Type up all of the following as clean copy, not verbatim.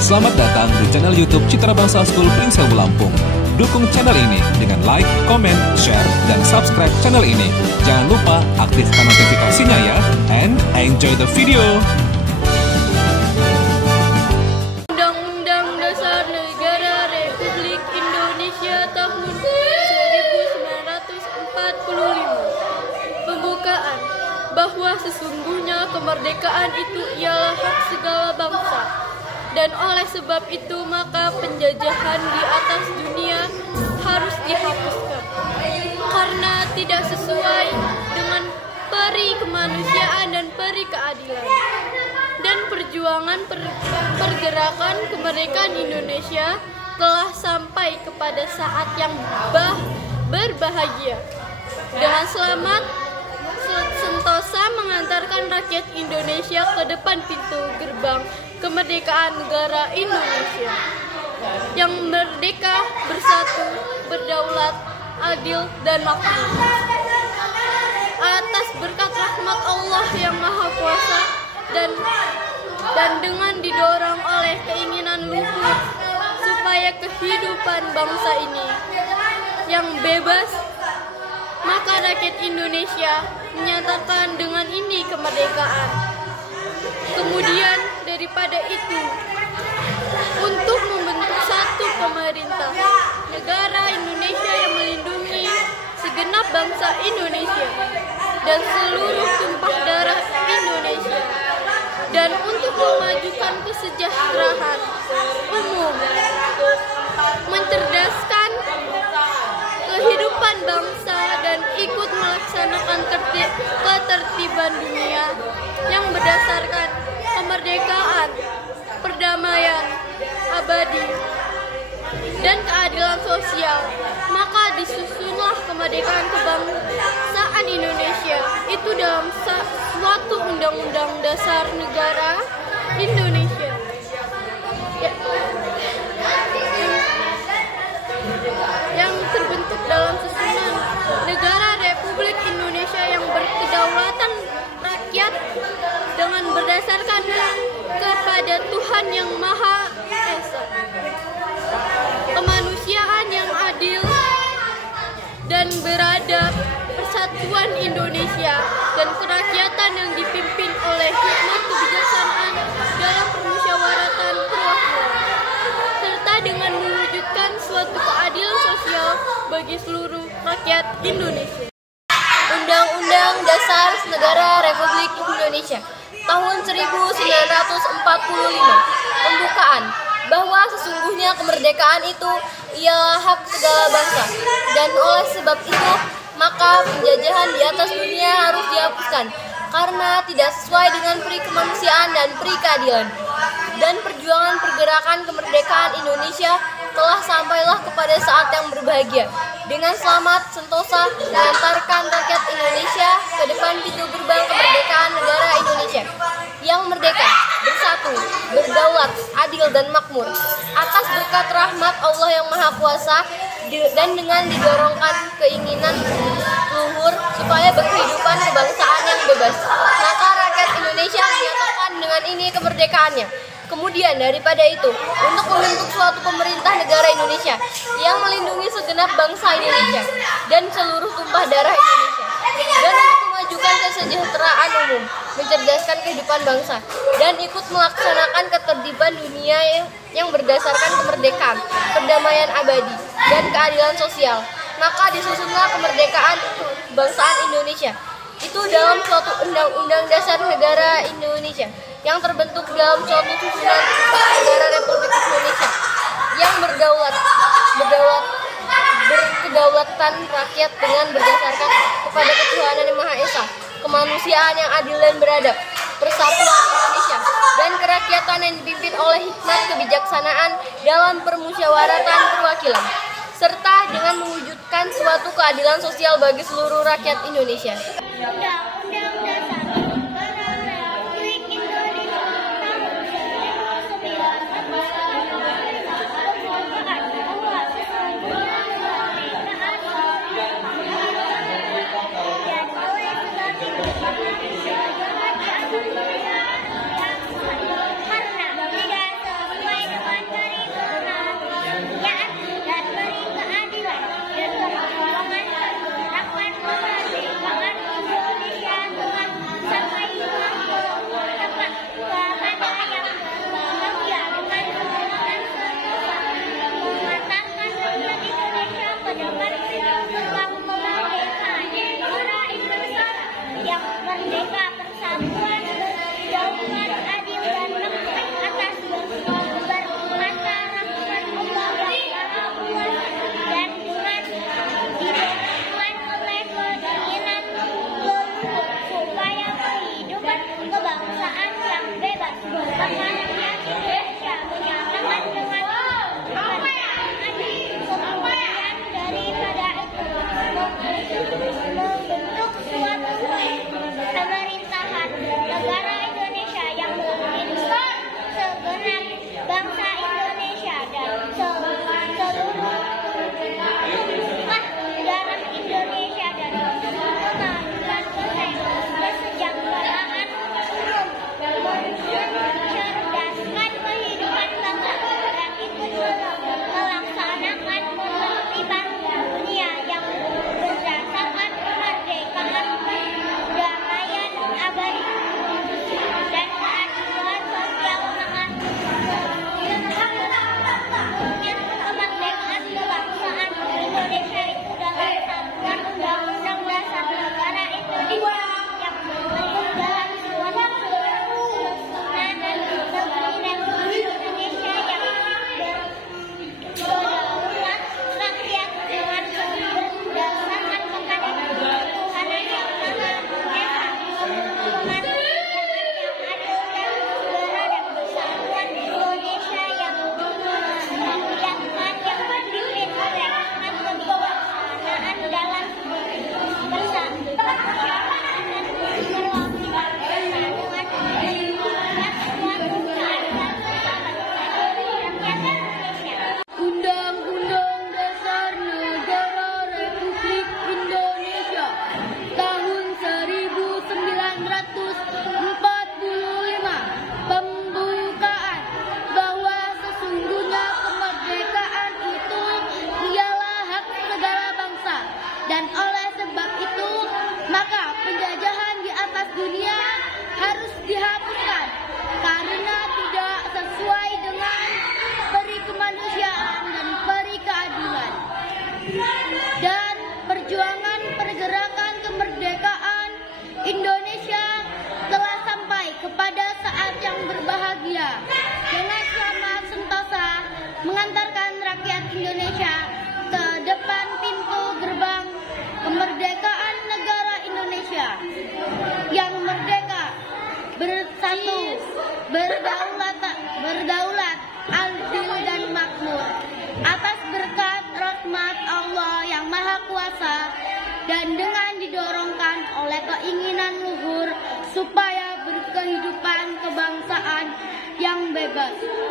Selamat datang di channel YouTube Citra Bangsa School Pringsewu Lampung. Dukung channel ini dengan like, comment, share, dan subscribe channel ini. Jangan lupa aktifkan notifikasinya ya, and enjoy the video. Undang-Undang Dasar Negara Republik Indonesia tahun 1945. Pembukaan. Bahwa sesungguhnya kemerdekaan itu ialah hak segala bangsa, dan oleh sebab itu maka penjajahan di atas dunia harus dihapuskan, karena tidak sesuai dengan peri kemanusiaan dan peri keadilan. Dan perjuangan pergerakan kemerdekaan Indonesia telah sampai kepada saat yang berbahagia. Dengan selamat, sentosa mengantarkan rakyat Indonesia ke depan pintu gerbang kemerdekaan negara Indonesia yang merdeka, bersatu, berdaulat, adil, dan makmur. Atas berkat rahmat Allah yang Maha Kuasa dan dengan didorong oleh keinginan luhur supaya kehidupan bangsa ini yang bebas, maka rakyat Indonesia menyatakan dengan ini kemerdekaan. Kemudian daripada itu, untuk membentuk satu pemerintah negara Indonesia yang melindungi segenap bangsa Indonesia dan seluruh tumpah darah Indonesia, dan untuk memajukan kesejahteraan umum, mencerdaskan kehidupan bangsa, dan ikut melaksanakan ketertiban dunia yang berdasarkan kemerdekaan, perdamaian abadi, dan keadilan sosial, maka disusunlah kemerdekaan kebangsaan Indonesia itu dalam suatu undang-undang dasar negara Indonesia yang terbentuk dalam susunan negara Republik Indonesia yang berkedaulatan rakyat dengan berdasarkan kepada Tuhan yang Maha Esa, kemanusiaan yang adil dan beradab, persatuan Indonesia, dan kerakyatan yang dipimpin oleh hikmat kebijaksanaan dalam permusyawaratan perwakilan, serta dengan mewujudkan suatu keadilan sosial bagi seluruh rakyat Indonesia. Undang-Undang Dasar Negara Republik Indonesia tahun 1945. Pembukaan. Bahwa sesungguhnya kemerdekaan itu ialah hak segala bangsa, dan oleh sebab itu maka penjajahan di atas dunia harus dihapuskan, karena tidak sesuai dengan peri kemanusiaan dan peri keadilan. Dan perjuangan pergerakan kemerdekaan Indonesia telah sampailah kepada saat yang berbahagia. Dengan selamat, sentosa mengantarkan rakyat Indonesia ke depan pintu gerbang kemerdekaan negara Indonesia yang merdeka, bersatu, berdaulat, adil, dan makmur. Atas berkat rahmat Allah yang Maha Kuasa dan dengan didorongkan keinginan luhur supaya berkehidupan kebangsaan yang bebas, maka rakyat Indonesia menyatakan dengan ini kemerdekaannya. Kemudian daripada itu, untuk membentuk suatu pemerintah negara Indonesia yang melindungi segenap bangsa Indonesia dan seluruh tumpah darah Indonesia, dan untuk memajukan kesejahteraan umum, mencerdaskan kehidupan bangsa, dan ikut melaksanakan ketertiban dunia yang berdasarkan kemerdekaan, perdamaian abadi, dan keadilan sosial, maka disusunlah kemerdekaan kebangsaan Indonesia itu dalam suatu undang-undang dasar negara Indonesia yang terbentuk dalam suatu susunan negara Republik Indonesia yang berkedaulatan rakyat dengan berdasarkan kepada ketuhanan yang Maha Esa, kemanusiaan yang adil dan beradab, persatuan Indonesia, dan kerakyatan yang dipimpin oleh hikmat kebijaksanaan dalam permusyawaratan perwakilan, serta dengan mewujudkan suatu keadilan sosial bagi seluruh rakyat Indonesia. Karena tidak sesuai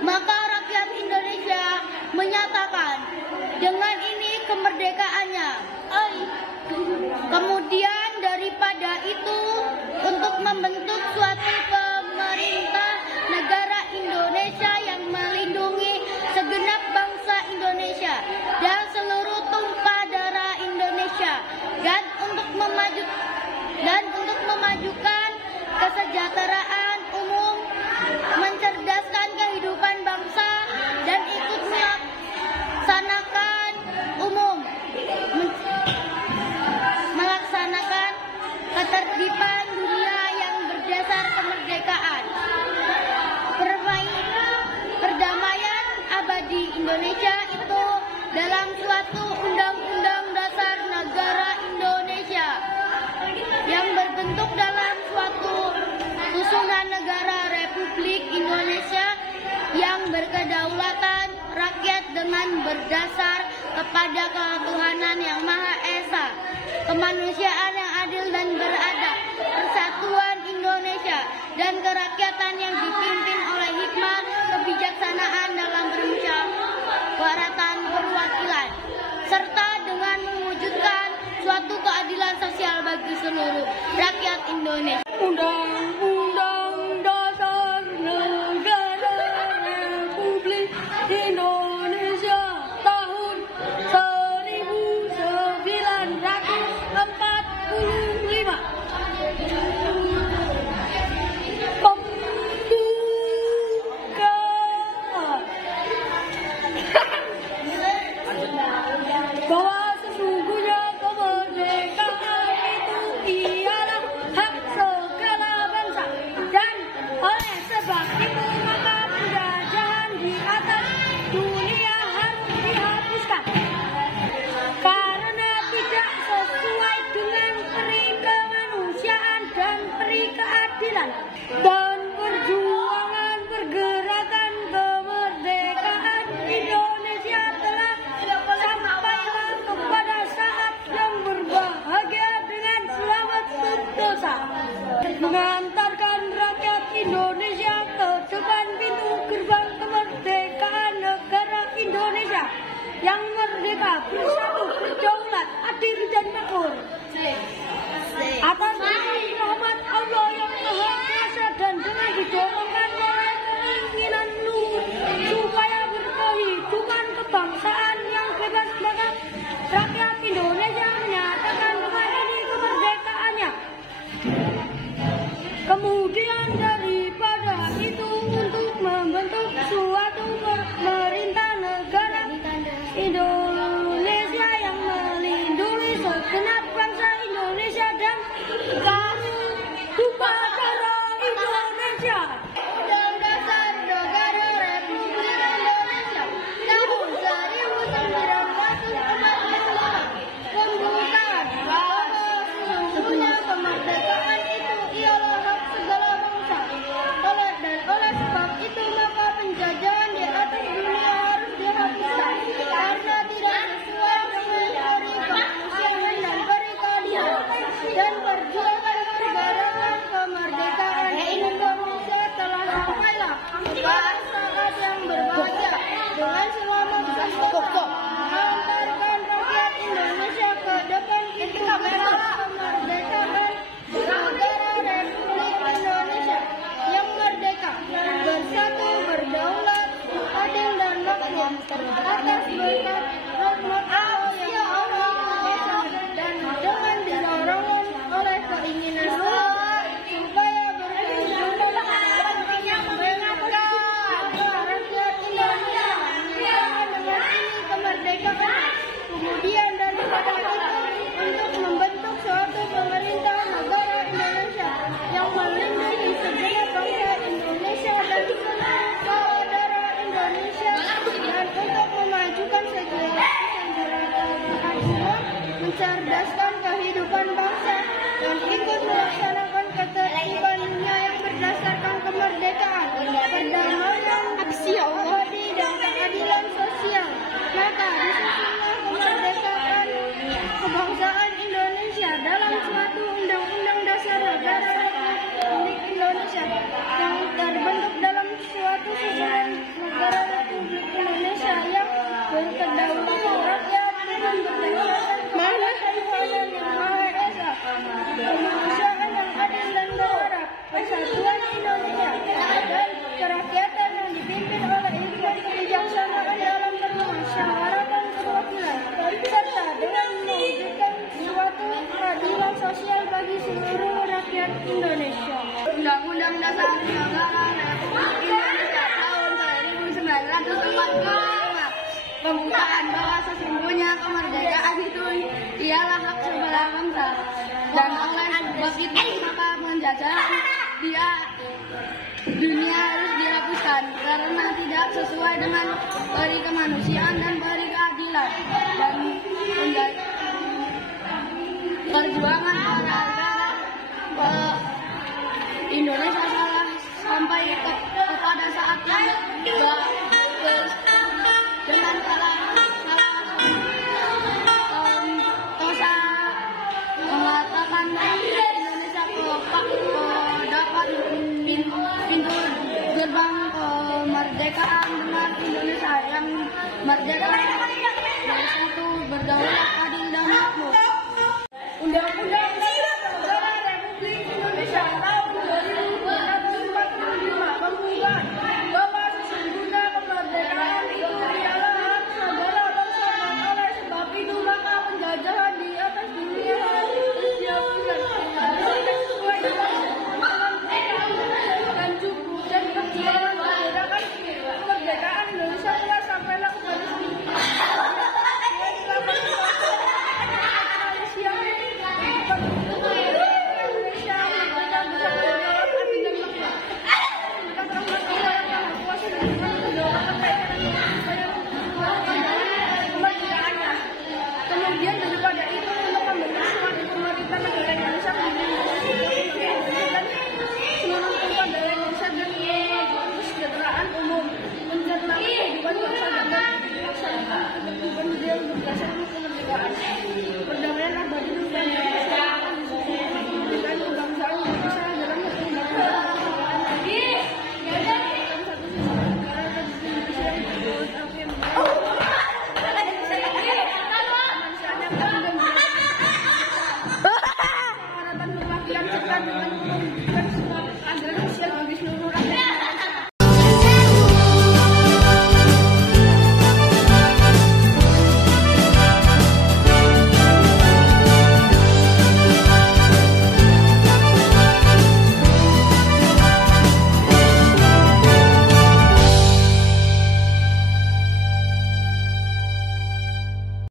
Maka rakyat Indonesia menyatakan dengan ini kemerdekaannya. Kemudian daripada itu, untuk membentuk suatu pemerintah negara Indonesia yang melindungi segenap bangsa Indonesia dan seluruh tumpah darah Indonesia, dan untuk memajukan kesejahteraan umum, mencerdaskan kehidupan bangsa, dan ikut melaksanakan ketertiban dunia yang berdasar kemerdekaan. Perdamaian abadi Indonesia itu dalam suatu Undang-Undang Dasar Negara Indonesia yang berbentuk dalam suatu susunan negara Republik Indonesia yang berkedaulatan rakyat dengan berdasar kepada ketuhanan yang Maha Esa, kemanusiaan yang adil dan beradab, persatuan Indonesia, dan kerakyatan yang dipimpin oleh hikmah kebijaksanaan dalam permusyawaratan perwakilan, serta dengan mewujudkan suatu keadilan sosial bagi seluruh rakyat Indonesia. Undang-Undang Dasar Negara Republik Indonesia tahun 1945. pembukaan bahwa sesungguhnya kemerdekaan itu ialah hak segala bangsa, dan oleh sebab itu maka penjajahan dunia harus dihapuskan karena tidak sesuai dengan peri kemanusiaan dan peri keadilan, dan perjuangan para Indonesia sampai kepada saat yang dengan mengatakan Indonesia dapat pintu gerbang kemerdekaan dengan Indonesia yang merdeka, yaitu berdaulat